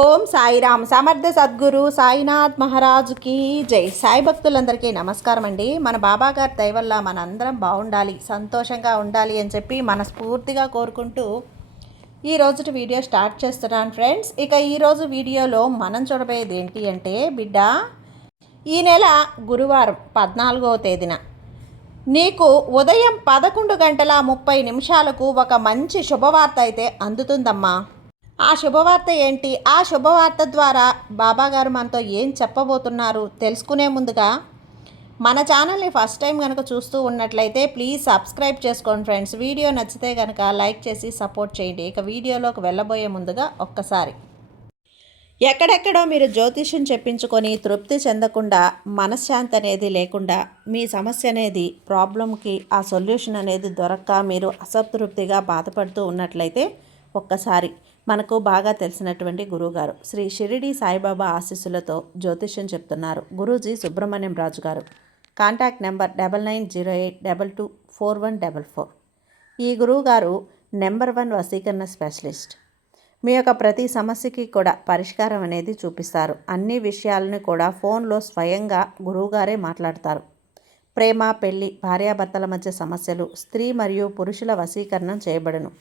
ఓం సాయిరామ్. సమర్థ సద్గురు సాయినాథ్ మహారాజుకి జై. సాయి భక్తులందరికీ నమస్కారం అండి. మన బాబాగారి దయ వల్ల మనందరం బాగుండాలి, సంతోషంగా ఉండాలి అని చెప్పి మనస్ఫూర్తిగా కోరుకుంటూ ఈరోజు వీడియో స్టార్ట్ చేస్తున్నాను ఫ్రెండ్స్. ఇక ఈరోజు వీడియోలో మనం చూడబోయేది ఏంటి అంటే, బిడ్డ, ఈ నెల గురువారం 14వ తేదీన నీకు ఉదయం 11:30 ఒక మంచి శుభవార్త అయితే అందుతుందమ్మా. ఆ శుభవార్త ఏంటి? ఆ శుభవార్త ద్వారా బాబాగారు మనతో ఏం చెప్పబోతున్నారు తెలుసుకునే ముందుగా మన ఛానల్ని ఫస్ట్ టైం కనుక చూస్తూ ఉన్నట్లయితే ప్లీజ్ సబ్స్క్రైబ్ చేసుకోండి ఫ్రెండ్స్. వీడియో నచ్చితే కనుక లైక్ చేసి సపోర్ట్ చేయండి. ఇక వీడియోలోకి వెళ్ళబోయే ముందుగా ఒక్కసారి, ఎక్కడెక్కడో మీరు జ్యోతిష్యం చెప్పించుకొని తృప్తి చెందకుండా, మనశ్శాంతి అనేది లేకుండా, మీ సమస్య అనేది ప్రాబ్లంకి ఆ సొల్యూషన్ అనేది దొరక్క మీరు అసంతృప్తిగా బాధపడుతూ ఉన్నట్లయితే ఒక్కసారి మనకు బాగా తెలిసినటువంటి గురువుగారు శ్రీ షిరిడి సాయిబాబా ఆశీస్సులతో జ్యోతిష్యం చెప్తున్నారు గురూజీ సుబ్రహ్మణ్యం రాజు గారు. Contact number 9908224144. ఈ గురువుగారు నెంబర్ 1 వశీకరణ స్పెషలిస్ట్. మీ యొక్క ప్రతి సమస్యకి కూడా పరిష్కారం అనేది చూపిస్తారు. అన్ని విషయాలను కూడా ఫోన్లో స్వయంగా గురువుగారే మాట్లాడతారు. ప్రేమ, పెళ్లి, భార్యాభర్తల మధ్య సమస్యలు, స్త్రీ మరియు పురుషుల వశీకరణం చేయబడును.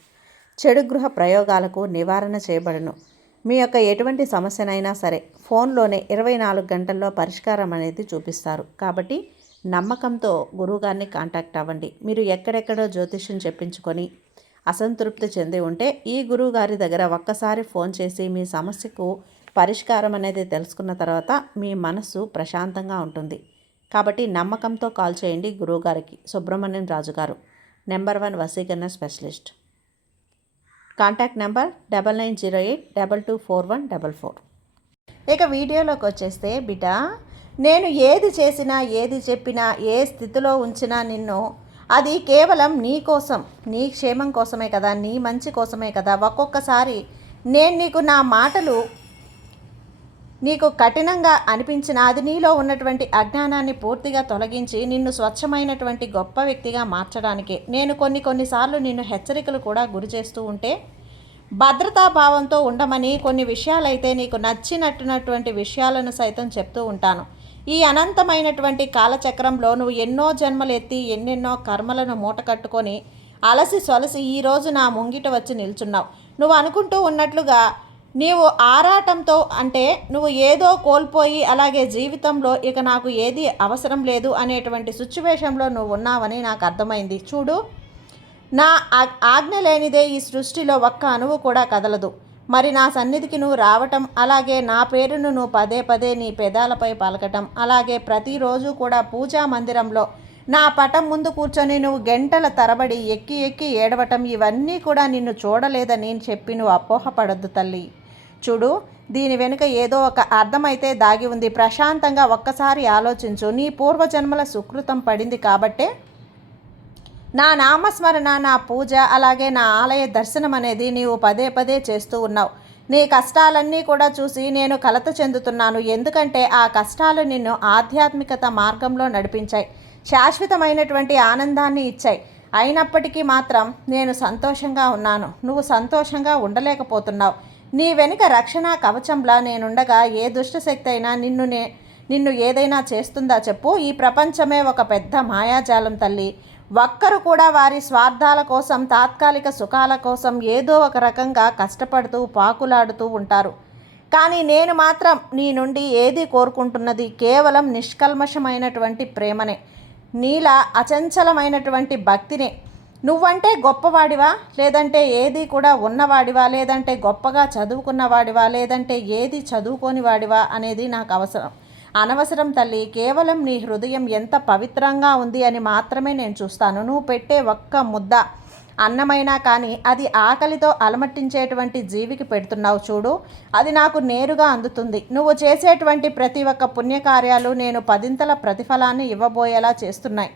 చెడు గృహ ప్రయోగాలకు నివారణ చేయబడును. మీ యొక్క ఎటువంటి సమస్యనైనా సరే ఫోన్లోనే 24 గంటల్లో పరిష్కారం అనేది చూపిస్తారు. కాబట్టి నమ్మకంతో గురువుగారిని కాంటాక్ట్ అవ్వండి. మీరు ఎక్కడెక్కడో జ్యోతిష్యం చెప్పించుకొని అసంతృప్తి చెంది ఉంటే ఈ గురువుగారి దగ్గర ఒక్కసారి ఫోన్ చేసి మీ సమస్యకు పరిష్కారం అనేది తెలుసుకున్న తర్వాత మీ మనస్సు ప్రశాంతంగా ఉంటుంది. కాబట్టి నమ్మకంతో కాల్ చేయండి గురువుగారికి. సుబ్రహ్మణ్యం రాజు గారు, నెంబర్ 1 వశీకరణ స్పెషలిస్ట్. Contact number 9908224144. ఇక వీడియోలోకి వచ్చేస్తే, బిడ్డ, నేను ఏది చేసినా, ఏది చెప్పినా, ఏ స్థితిలో ఉంచినా నిన్ను, అది కేవలం నీ కోసం, నీ క్షేమం కోసమే కదా, నీ మంచి కోసమే కదా. ఒక్కొక్కసారి నేను నీకు నా మాటలు నీకు కఠినంగా అనిపించిన, అది నీలో ఉన్నటువంటి అజ్ఞానాన్ని పూర్తిగా తొలగించి నిన్ను స్వచ్ఛమైనటువంటి గొప్ప వ్యక్తిగా మార్చడానికే నేను కొన్నిసార్లు నిన్ను హెచ్చరికలు కూడా గురి చేస్తూ ఉంటే, భద్రతాభావంతో ఉండమని కొన్ని విషయాలైతే నీకు నచ్చినటువంటి విషయాలను సైతం చెప్తూ ఉంటాను. ఈ అనంతమైనటువంటి కాలచక్రంలో నువ్వు ఎన్నో జన్మలు ఎత్తి ఎన్నెన్నో కర్మలను మూటకట్టుకొని అలసి సొలసి ఈరోజు నా ముంగిట వచ్చి నిల్చున్నావు. నువ్వు అనుకుంటూ ఉన్నట్లుగా నీవు ఆరాటంతో, అంటే నువ్వు ఏదో కోల్పోయి, అలాగే జీవితంలో ఇక నాకు ఏది అవసరం లేదు అనేటువంటి సిచ్యువేషన్లో నువ్వు ఉన్నావని నాకు అర్థమైంది. చూడు, నా ఆజ్ఞ లేనిదే ఈ సృష్టిలో ఒక్క అణువు కూడా కదలదు. మరి నా సన్నిధికి నువ్వు రావటం, అలాగే నా పేరును నువ్వు పదే పదే నీ పెదాలపై పలకటం, అలాగే ప్రతిరోజు కూడా పూజా మందిరంలో నా పటం ముందు కూర్చొని నువ్వు గంటల తరబడి ఎక్కి ఎక్కి ఏడవటం, ఇవన్నీ కూడా నిన్ను చూడలేదని చెప్పి నువ్వు అపోహపడద్దు తల్లి. చూడు, దీని వెనుక ఏదో ఒక అర్థమైతే దాగి ఉంది. ప్రశాంతంగా ఒక్కసారి ఆలోచించు. నీ పూర్వజన్మల సుకృతం పడింది కాబట్టే నా నామస్మరణ, నా పూజ, అలాగే నా ఆలయ దర్శనం అనేది నీవు పదే పదే చేస్తూ ఉన్నావు. నీ కష్టాలన్నీ కూడా చూసి నేను కలత చెందుతున్నాను. ఎందుకంటే ఆ కష్టాలు నిన్ను ఆధ్యాత్మికత మార్గంలో నడిపించాయి, శాశ్వతమైనటువంటి ఆనందాన్ని ఇచ్చాయి. అయినప్పటికీ మాత్రం నేను సంతోషంగా ఉన్నాను, నువ్వు సంతోషంగా ఉండలేకపోతున్నావు. నీ వెనుక రక్షణ కవచంలా నేనుండగా ఏ దుష్టశక్తి అయినా నిన్ను ఏదైనా చేస్తుందా చెప్పు? ఈ ప్రపంచమే ఒక పెద్ద మాయాజాలం తల్లి. ఒక్కరు కూడా వారి స్వార్థాల కోసం, తాత్కాలిక సుఖాల కోసం ఏదో ఒక రకంగా కష్టపడుతూ పాకులాడుతూ ఉంటారు. కానీ నేను మాత్రం నీ నుండి ఏది కోరుకుంటున్నది కేవలం నిష్కల్మషమైనటువంటి ప్రేమనే, నీలా అచంచలమైనటువంటి భక్తినే. నువ్వంటే గొప్పవాడివా, లేదంటే ఏది కూడా ఉన్నవాడివా, లేదంటే గొప్పగా చదువుకున్నవాడివా, లేదంటే ఏది చదువుకోని వాడివా అనేది నాకు అనవసరం తల్లి. కేవలం నీ హృదయం ఎంత పవిత్రంగా ఉంది అని మాత్రమే నేను చూస్తాను. నువ్వు పెట్టే ఒక్క ముద్ద అన్నమైనా కానీ అది ఆకలితో అలమట్టించేటువంటి జీవికి పెడుతున్నావు చూడు, అది నాకు నేరుగా అందుతుంది. నువ్వు చేసేటువంటి ప్రతి ఒక్క పుణ్యకార్యాలు నేను 10ంతల ప్రతిఫలాన్ని ఇవ్వబోయేలా చేస్తున్నాయి.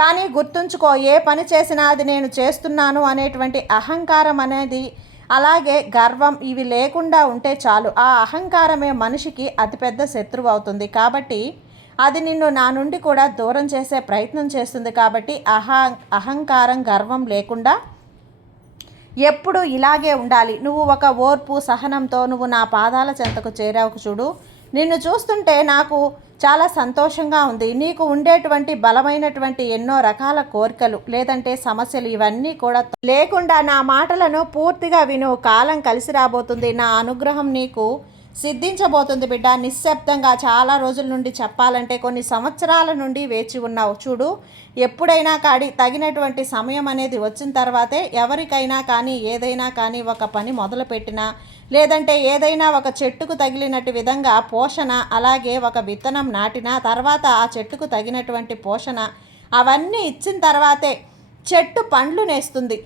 కానీ గుర్తుంచుకో, ఏ పని చేసినా అది నేను చేస్తున్నాను అనేటువంటి అహంకారం అనేది, అలాగే గర్వం, ఇవి లేకుండా ఉంటే చాలు. ఆ అహంకారమే మనిషికి అతిపెద్ద శత్రువు అవుతుంది. కాబట్టి అది నిన్ను నా నుండి కూడా దూరం చేసే ప్రయత్నం చేస్తుంది. కాబట్టి అహంకారం, గర్వం లేకుండా ఎప్పుడు ఇలాగే ఉండాలి. నువ్వు ఒక ఓర్పు సహనంతో నువ్వు నా పాదాల చెంతకు చేరావు చూడు. నిన్ను చూస్తుంటే నాకు చాలా సంతోషంగా ఉంది. నీకు ఉండేటువంటి బలమైనటువంటి ఎన్నో రకాల కోరికలు లేదంటే సమస్యలు ఇవన్నీ కూడా లేకుండా నా మాటలను పూర్తిగా విను. కాలం కలిసి రాబోతుంది. నా అనుగ్రహం నీకు సిద్ధించబోతుంది బిడ్డ. నిశ్శబ్దంగా చాలా రోజుల నుండి చెప్పాలంటే కొన్ని సంవత్సరాల నుండి వేచి ఉన్నావు చూడు. ఎప్పుడైనా తగినటువంటి సమయం అనేది వచ్చిన తర్వాతే ఎవరికైనా కానీ ఏదైనా కానీ ఒక పని మొదలుపెట్టినా లేదంటే ఏదైనా ఒక చెట్టుకు తగిలినట్టు విధంగా పోషణ, అలాగే ఒక విత్తనం నాటిన తర్వాత ఆ చెట్టుకు తగినటువంటి పోషణ అవన్నీ ఇచ్చిన తర్వాతే చెట్టు పండ్లు నేస్తుంది.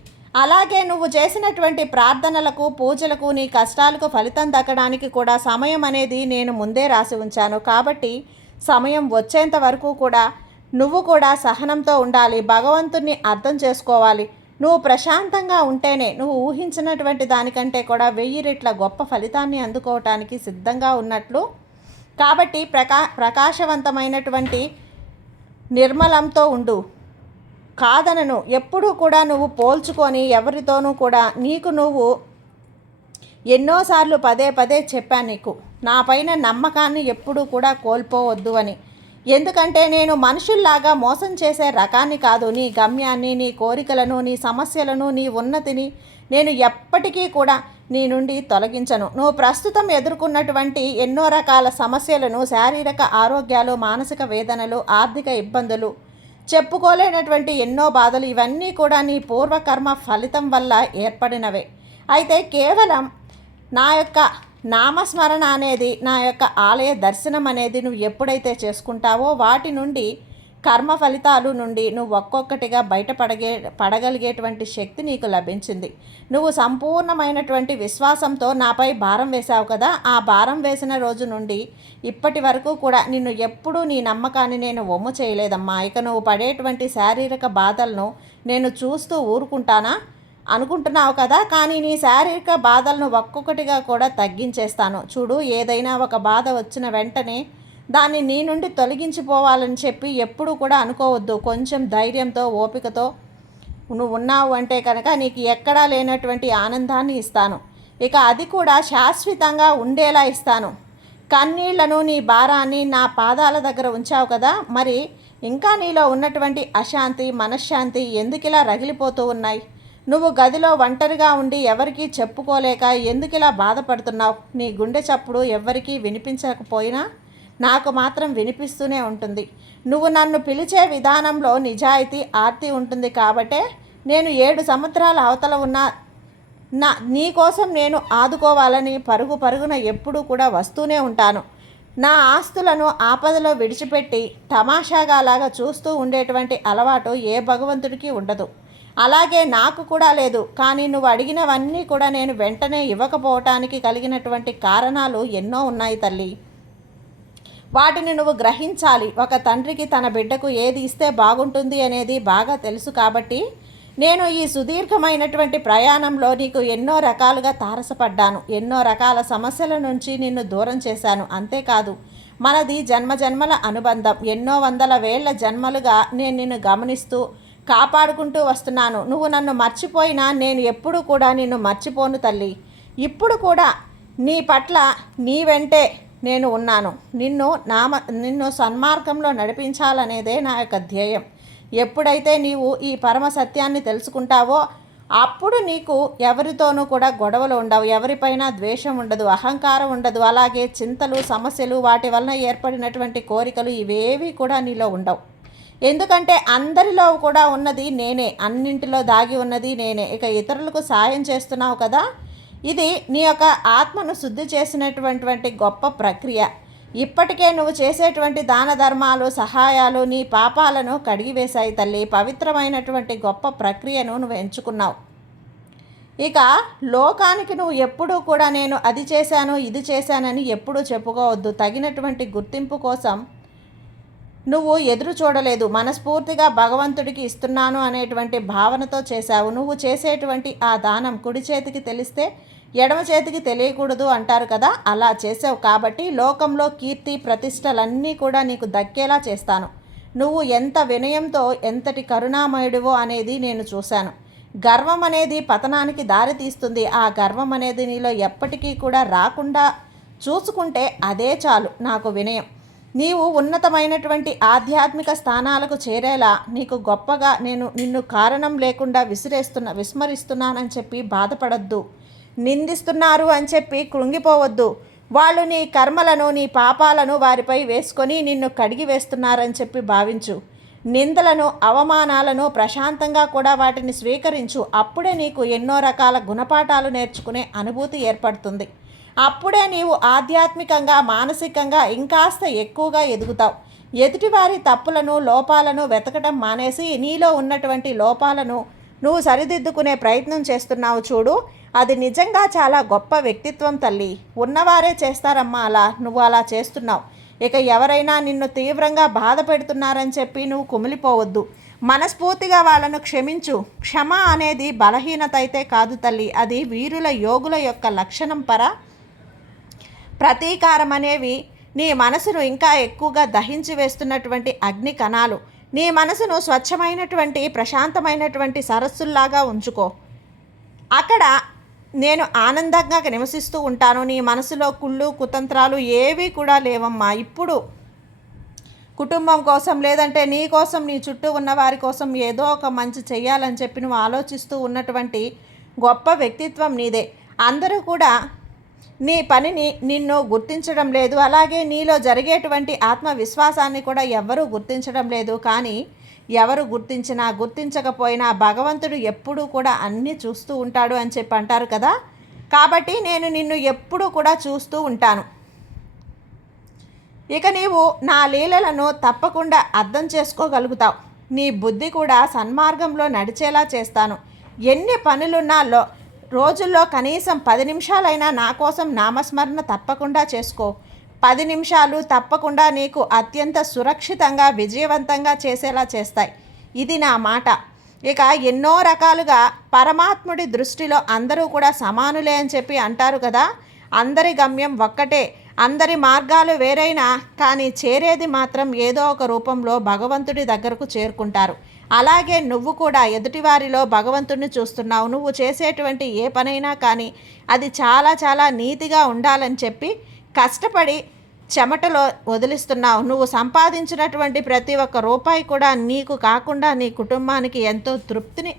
అలాగే నువ్వు చేసినటువంటి ప్రార్థనలకు, పూజలకు, నీ కష్టాలకు ఫలితం దక్కడానికి కూడా సమయం అనేది నేను ముందే రాసి ఉంచాను. కాబట్టి సమయం వచ్చేంత వరకు కూడా నువ్వు కూడా సహనంతో ఉండాలి. భగవంతుణ్ణి అర్థం చేసుకోవాలి. నువ్వు ప్రశాంతంగా ఉంటేనే నువ్వు ఊహించినటువంటి దానికంటే కూడా 1000 రెట్ల గొప్ప ఫలితాన్ని అందుకోవటానికి సిద్ధంగా ఉన్నట్లు. కాబట్టి ప్రకాశవంతమైనటువంటి నిర్మలంతో ఉండు. కాదనను. ఎప్పుడూ కూడా నువ్వు పోల్చుకొని ఎవరితోనూ కూడా నీకు నువ్వు ఎన్నోసార్లు పదే పదే చెప్పాను నీకు నా పైన నమ్మకాన్ని ఎప్పుడూ కూడా కోల్పోవద్దు అని. ఎందుకంటే నేను మనుషుల్లాగా మోసం చేసే రకాన్ని కాదు. నీ గమ్యాన్ని, నీ కోరికలను, నీ సమస్యలను, నీ ఉన్నతిని నేను ఎప్పటికీ కూడా నీ నుండి తొలగించను. నువ్వు ప్రస్తుతం ఎదుర్కొన్నటువంటి ఎన్నో రకాల సమస్యలను, శారీరక ఆరోగ్యాలు, మానసిక వేదనలు, ఆర్థిక ఇబ్బందులు, చెప్పుకోలేనటువంటి ఎన్నో బాధలు ఇవన్నీ కూడా నీ పూర్వకర్మ ఫలితం వల్ల ఏర్పడినవే. అయితే కేవలం నా యొక్క నామస్మరణ అనేది, నా యొక్క ఆలయ దర్శనం అనేది నువ్వు ఎప్పుడైతే చేసుకుంటావో వాటి నుండి, కర్మ ఫలితాలు నుండి నువ్వు ఒక్కొక్కటిగా పడగలిగేటువంటి శక్తి నీకు లభించింది. నువ్వు సంపూర్ణమైనటువంటి విశ్వాసంతో నాపై భారం వేశావు కదా. ఆ భారం వేసిన రోజు నుండి ఇప్పటి వరకు కూడా నిన్ను ఎప్పుడూ నీ నమ్మకాన్ని నేను వమ్ము చేయలేదమ్మా. ఇక నువ్వు పడేటువంటి శారీరక బాధలను నేను చూస్తూ ఊరుకుంటానా అనుకుంటున్నావు కదా. కానీ నీ శారీరక బాధలను ఒక్కొక్కటిగా కూడా తగ్గించేస్తాను చూడు. ఏదైనా ఒక బాధ వచ్చిన వెంటనే దాన్ని నీ నుండి తొలగించిపోవాలని చెప్పి ఎప్పుడు కూడా అనుకోవద్దు. కొంచెం ధైర్యంతో, ఓపికతో నువ్వు ఉన్నావు అంటే కనుక నీకు ఎక్కడా లేనటువంటి ఆనందాన్ని ఇస్తాను. ఇక అది కూడా శాశ్వతంగా ఉండేలా ఇస్తాను. కన్నీళ్లను, నీ భారాన్ని నా పాదాల దగ్గర ఉంచావు కదా. మరి ఇంకా నీలో ఉన్నటువంటి అశాంతి, మనశ్శాంతి ఎందుకిలా రగిలిపోతూ ఉన్నాయి? నువ్వు గదిలో ఒంటరిగా ఉండి ఎవరికీ చెప్పుకోలేక ఎందుకిలా బాధపడుతున్నావు? నీ గుండె చప్పుడు ఎవరికీ వినిపించకపోయినా నాకు మాత్రం వినిపిస్తూనే ఉంటుంది. నువ్వు నన్ను పిలిచే విధానంలో నిజాయితీ, ఆర్తి ఉంటుంది. కాబట్టే నేను 7 సంవత్సరాల అవతల ఉన్న నీకోసం నేను ఆదుకోవాలని పరుగున ఎప్పుడూ కూడా వస్తూనే ఉంటాను. నా ఆస్తులను ఆపదలో విడిచిపెట్టి తమాషాగా అలాగా చూస్తూ ఉండేటువంటి అలవాటు ఏ భగవంతుడికి ఉండదు. అలాగే నాకు కూడా లేదు. కానీ నువ్వు అడిగినవన్నీ కూడా నేను వెంటనే ఇవ్వకపోవటానికి కలిగినటువంటి కారణాలు ఎన్నో ఉన్నాయి తల్లి. వాటిని నువ్వు గ్రహించాలి. ఒక తండ్రికి తన బిడ్డకు ఏది ఇస్తే బాగుంటుంది అనేది బాగా తెలుసు. కాబట్టి నేను ఈ సుదీర్ఘమైనటువంటి ప్రయాణంలో నీకు ఎన్నో రకాలుగా తారసపడ్డాను. ఎన్నో రకాల సమస్యల నుంచి నిన్ను దూరం చేశాను. అంతేకాదు మనది జన్మజన్మల అనుబంధం. ఎన్నో వందల వేళ్ల జన్మలుగా నేను నిన్ను గమనిస్తూ కాపాడుకుంటూ వస్తున్నాను. నువ్వు నన్ను మర్చిపోయినా నేను ఎప్పుడు కూడా నిన్ను మర్చిపోను తల్లి. ఇప్పుడు కూడా నీ పట్ల నీ వెంటే నేను ఉన్నాను. నిన్ను సన్మార్గంలో నడిపించాలనేదే నా యొక్క ధ్యేయం. ఎప్పుడైతే నీవు ఈ పరమ సత్యాన్ని తెలుసుకుంటావో అప్పుడు నీకు ఎవరితోనూ కూడా గొడవలు ఉండవు, ఎవరిపైన ద్వేషం ఉండదు, అహంకారం ఉండదు. అలాగే చింతలు, సమస్యలు, వాటి వలన ఏర్పడినటువంటి కోరికలు ఇవేవి కూడా నీలో ఉండవు. ఎందుకంటే అందరిలో కూడా ఉన్నది నేనే, అన్నింటిలో దాగి ఉన్నది నేనే. ఇక ఇతరులకు సాయం చేస్తున్నావు కదా, ఇది నీ యొక్క ఆత్మను శుద్ధి చేసినటువంటి గొప్ప ప్రక్రియ. ఇప్పటికే నువ్వు చేసేటువంటి దాన ధర్మాలు, సహాయాలు నీ పాపాలను కడిగివేశాయి తల్లి. పవిత్రమైనటువంటి గొప్ప ప్రక్రియను నువ్వు ఎంచుకున్నావు. ఇక లోకానికి నువ్వు ఎప్పుడూ కూడా నేను అది చేశాను, ఇది చేశానని ఎప్పుడూ చెప్పుకోవద్దు. తగినటువంటి గుర్తింపు కోసం నువ్వు ఎదురు చూడలేదు. మనస్ఫూర్తిగా భగవంతుడికి ఇస్తున్నాను అనేటువంటి భావనతో చేశావు. నువ్వు చేసేటువంటి ఆ దానం కుడి చేతికి తెలిస్తే ఎడమ చేతికి తెలియకూడదు అంటారు కదా, అలా చేసావు. కాబట్టి లోకంలో కీర్తి, ప్రతిష్టలన్నీ కూడా నీకు దక్కేలా చేస్తాను. నువ్వు ఎంత వినయంతో, ఎంతటి కరుణామయుడివో అనేది నేను చూశాను. గర్వం అనేది పతనానికి దారి తీస్తుంది. ఆ గర్వం అనేది నీలో ఎప్పటికీ కూడా రాకుండా చూసుకుంటే అదే చాలు. నాకు వినయం. నీవు ఉన్నతమైనటువంటి ఆధ్యాత్మిక స్థానాలకు చేరేలా నీకు గొప్పగా నేను నిన్ను కారణం లేకుండా విస్మరిస్తున్నానని చెప్పి బాధపడద్దు. నిందిస్తున్నారు అని చెప్పి కృంగిపోవద్దు. వాళ్ళు నీ కర్మలను నీ పాపాలను వారిపై వేసుకొని నిన్ను కడిగి వేస్తున్నారని చెప్పి భావించు. నిందలను అవమానాలను ప్రశాంతంగా కూడా వాటిని స్వీకరించు. అప్పుడే నీకు ఎన్నో రకాల గుణపాఠాలు నేర్చుకునే అనుభూతి ఏర్పడుతుంది. అప్పుడే నీవు ఆధ్యాత్మికంగా మానసికంగా ఇంకాస్త ఎక్కువగా ఎదుగుతావు. ఎదుటివారి తప్పులను లోపాలను వెతకడం మానేసి నీలో ఉన్నటువంటి లోపాలను నువ్వు సరిదిద్దుకునే ప్రయత్నం చేస్తున్నావు చూడు. అది నిజంగా చాలా గొప్ప వ్యక్తిత్వం తల్లి. ఉన్నవారే చేస్తారమ్మా అలా. నువ్వు అలా చేస్తున్నావు. ఇక ఎవరైనా నిన్ను తీవ్రంగా బాధ పెడుతున్నారని చెప్పి నువ్వు కుమిలిపోవద్దు. మనస్ఫూర్తిగా వాళ్ళను క్షమించు. క్షమ అనేది బలహీనత అయితే కాదు తల్లి. అది వీరుల యోగుల యొక్క లక్షణం. ప్రతీకారం అనేవి నీ మనసును ఇంకా ఎక్కువగా దహించి వేస్తున్నటువంటి అగ్ని కణాలు. నీ మనసును స్వచ్ఛమైనటువంటి ప్రశాంతమైనటువంటి సరస్సుల్లాగా ఉంచుకో. అక్కడ నేను ఆనందంగా నివసిస్తూ ఉంటాను. నీ మనసులో కుళ్ళు కుతంత్రాలు ఏవి కూడా లేవమ్మా. ఇప్పుడు కుటుంబం కోసం లేదంటే నీ కోసం నీ చుట్టూ ఉన్న వారి కోసం ఏదో ఒక మంచి చెయ్యాలని చెప్పి నువ్వు ఆలోచిస్తూ ఉన్నటువంటి గొప్ప వ్యక్తిత్వం నీదే. అందరూ కూడా నీ పనిని నిన్ను గుర్తించడం లేదు. అలాగే నీలో జరిగేటువంటి ఆత్మవిశ్వాసాన్ని కూడా ఎవ్వరూ గుర్తించడం లేదు. కానీ ఎవరు గుర్తించినా గుర్తించకపోయినా భగవంతుడు ఎప్పుడూ కూడా అన్నీ చూస్తూ ఉంటాడు అని చెప్పి అంటారు కదా. కాబట్టి నేను నిన్ను ఎప్పుడూ కూడా చూస్తూ ఉంటాను. ఇక నీవు నా లీలలను తప్పకుండా అర్థం చేసుకోగలుగుతావు. నీ బుద్ధి కూడా సన్మార్గంలో నడిచేలా చేస్తాను. ఎన్ని పనులున్నా రోజుల్లో కనీసం 10 నిమిషాలైనా నా కోసం నామస్మరణ తప్పకుండా చేసుకో. 10 నిమిషాలు తప్పకుండా నీకు అత్యంత సురక్షితంగా విజయవంతంగా చేసేలా చేస్తాయి. ఇది నా మాట. ఇక ఎన్నో రకాలుగా పరమాత్ముడి దృష్టిలో అందరూ కూడా సమానులే అని చెప్పి అంటారు కదా. అందరి గమ్యం ఒక్కటే. అందరి మార్గాలు వేరైనా కానీ చేరేది మాత్రం ఏదో ఒక రూపంలో భగవంతుడి దగ్గరకు చేరుకుంటారు. అలాగే నువ్వు కూడా ఎదుటివారిలో భగవంతుడిని చూస్తున్నావు. నువ్వు చేసేటువంటి ఏ పనైనా కానీ అది చాలా చాలా నీతిగా ఉండాలని చెప్పి కష్టపడి చెమటలో వదిలిస్తున్నావు. నువ్వు సంపాదించినటువంటి ప్రతి ఒక్క రూపాయి కూడా నీకు కాకుండా నీ కుటుంబానికి ఎంతో తృప్తిని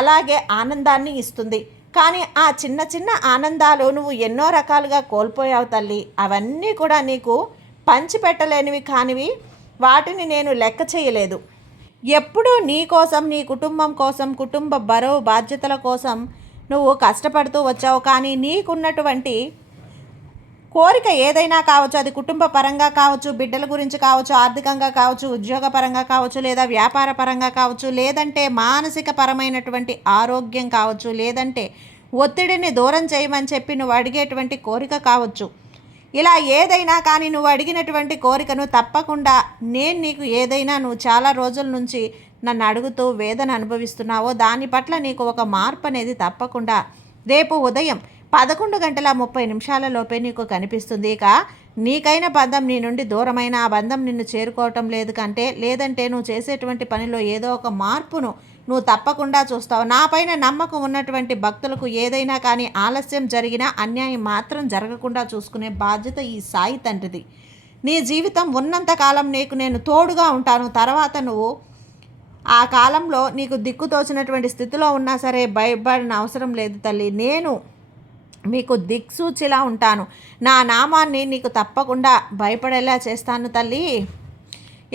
అలాగే ఆనందాన్ని ఇస్తుంది. కానీ ఆ చిన్న చిన్న ఆనందాలు నువ్వు ఎన్నో రకాలుగా కోల్పోయావు తల్లి. అవన్నీ కూడా నీకు పంచిపెట్టలేనివి కానివి. వాటిని నేను లెక్క చేయలేదు. ఎప్పుడూ నీ కోసం నీ కుటుంబం కోసం కుటుంబ బరువు బాధ్యతల కోసం నువ్వు కష్టపడుతూ వచ్చావు. కానీ నీకున్నటువంటి కోరిక ఏదైనా కావచ్చు, అది కుటుంబ పరంగా కావచ్చు, బిడ్డల గురించి కావచ్చు, ఆర్థికంగా కావచ్చు, ఉద్యోగ పరంగా కావచ్చు, లేదా వ్యాపార పరంగా కావచ్చు, లేదంటే మానసిక పరమైనటువంటి ఆరోగ్యం కావచ్చు, లేదంటే ఒత్తిడిని దూరం చేయమని చెప్పి నువ్వు అడిగేటువంటి కోరిక కావచ్చు. ఇలా ఏదైనా కానీ నువ్వు అడిగినటువంటి కోరికను తప్పకుండా నేను నీకు ఏదైనా నువ్వు చాలా రోజుల నుంచి నన్ను అడుగుతూ వేదన అనుభవిస్తున్నావో దాని పట్ల నీకు ఒక మార్పు అనేది తప్పకుండా రేపు ఉదయం 11:30 నీకు కనిపిస్తుంది. ఇక నీకైన బంధం నీ నుండి దూరమైన ఆ బంధం నిన్ను చేరుకోవటం లేదంటే నువ్వు చేసేటువంటి పనిలో ఏదో ఒక మార్పును నువ్వు తప్పకుండా చూస్తావు. నాపైన నమ్మకం ఉన్నటువంటి భక్తులకు ఏదైనా కానీ ఆలస్యం జరిగినా అన్యాయం మాత్రం జరగకుండా చూసుకునే బాధ్యత ఈ సాయి తండ్రిది. నీ జీవితం ఉన్నంతకాలం నీకు నేను తోడుగా ఉంటాను. తర్వాత నువ్వు ఆ కాలంలో నీకు దిక్కుతోచినటువంటి స్థితిలో ఉన్నా సరే భయపడిన అవసరం లేదు తల్లి. నేను మీకు దిక్సూచిలా ఉంటాను. నా నామాన్ని నీకు తప్పకుండా భయపడేలా చేస్తాను తల్లి.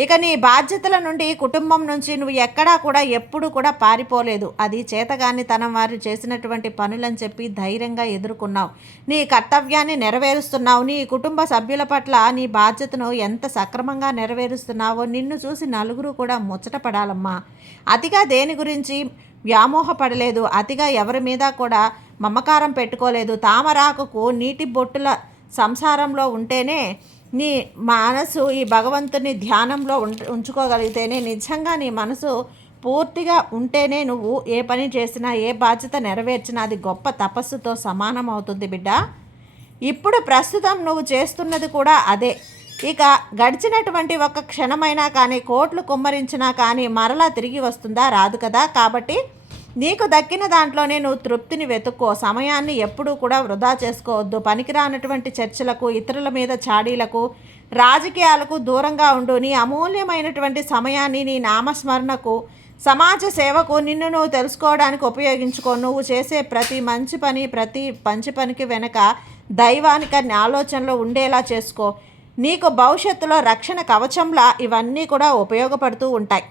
ఇక నీ బాధ్యతల నుండి కుటుంబం నుంచి నువ్వు ఎక్కడా కూడా ఎప్పుడు కూడా పారిపోలేదు. అది చేతగాని తనం వారు చేసినటువంటి పనులని చెప్పి ధైర్యంగా ఎదుర్కొన్నావు. నీ కర్తవ్యాన్ని నెరవేరుస్తున్నావు. నీ కుటుంబ సభ్యుల పట్ల నీ బాధ్యతను ఎంత సక్రమంగా నెరవేరుస్తున్నావో నిన్ను చూసి నలుగురు కూడా ముచ్చటపడాలమ్మా. అతిగా దేని గురించి వ్యామోహపడలేదు. అతిగా ఎవరి మీద కూడా మమకారం పెట్టుకోలేదు. తామరాకుకు నీటి బొట్టుల సంసారంలో ఉంటేనే నీ మనసు ఈ భగవంతుని ధ్యానంలో ఉంచుకోగలిగితేనే, నిజంగా నీ మనసు పూర్తిగా ఉంటేనే నువ్వు ఏ పని చేసినా ఏ బాధ్యత నెరవేర్చినా అది గొప్ప తపస్సుతో సమానం అవుతుంది బిడ్డ. ఇప్పుడు ప్రస్తుతం నువ్వు చేస్తున్నది కూడా అదే. ఇక గడిచినటువంటి ఒక క్షణమైనా కానీ కోట్లు కుమ్మరించినా కానీ మరలా తిరిగి వస్తుందా? రాదు కదా. కాబట్టి నీకు దక్కిన దాంట్లోనే నువ్వు తృప్తిని వెతుక్కో. సమయాన్ని ఎప్పుడూ కూడా వృధా చేసుకోవద్దు. పనికిరానటువంటి చర్చలకు, ఇతరుల మీద చాడీలకు, రాజకీయాలకు దూరంగా ఉండు. నీ అమూల్యమైనటువంటి సమయాన్ని నీ నామస్మరణకు, సమాజ సేవకు, నిన్ను నువ్వు తెలుసుకోవడానికి ఉపయోగించుకో. నువ్వు చేసే ప్రతి మంచి పనికి వెనక దైవానికి ఆలోచనలు ఉండేలా చేసుకో. నీకు భవిష్యత్తులో రక్షణ కవచంలా ఇవన్నీ కూడా ఉపయోగపడుతూ ఉంటాయి.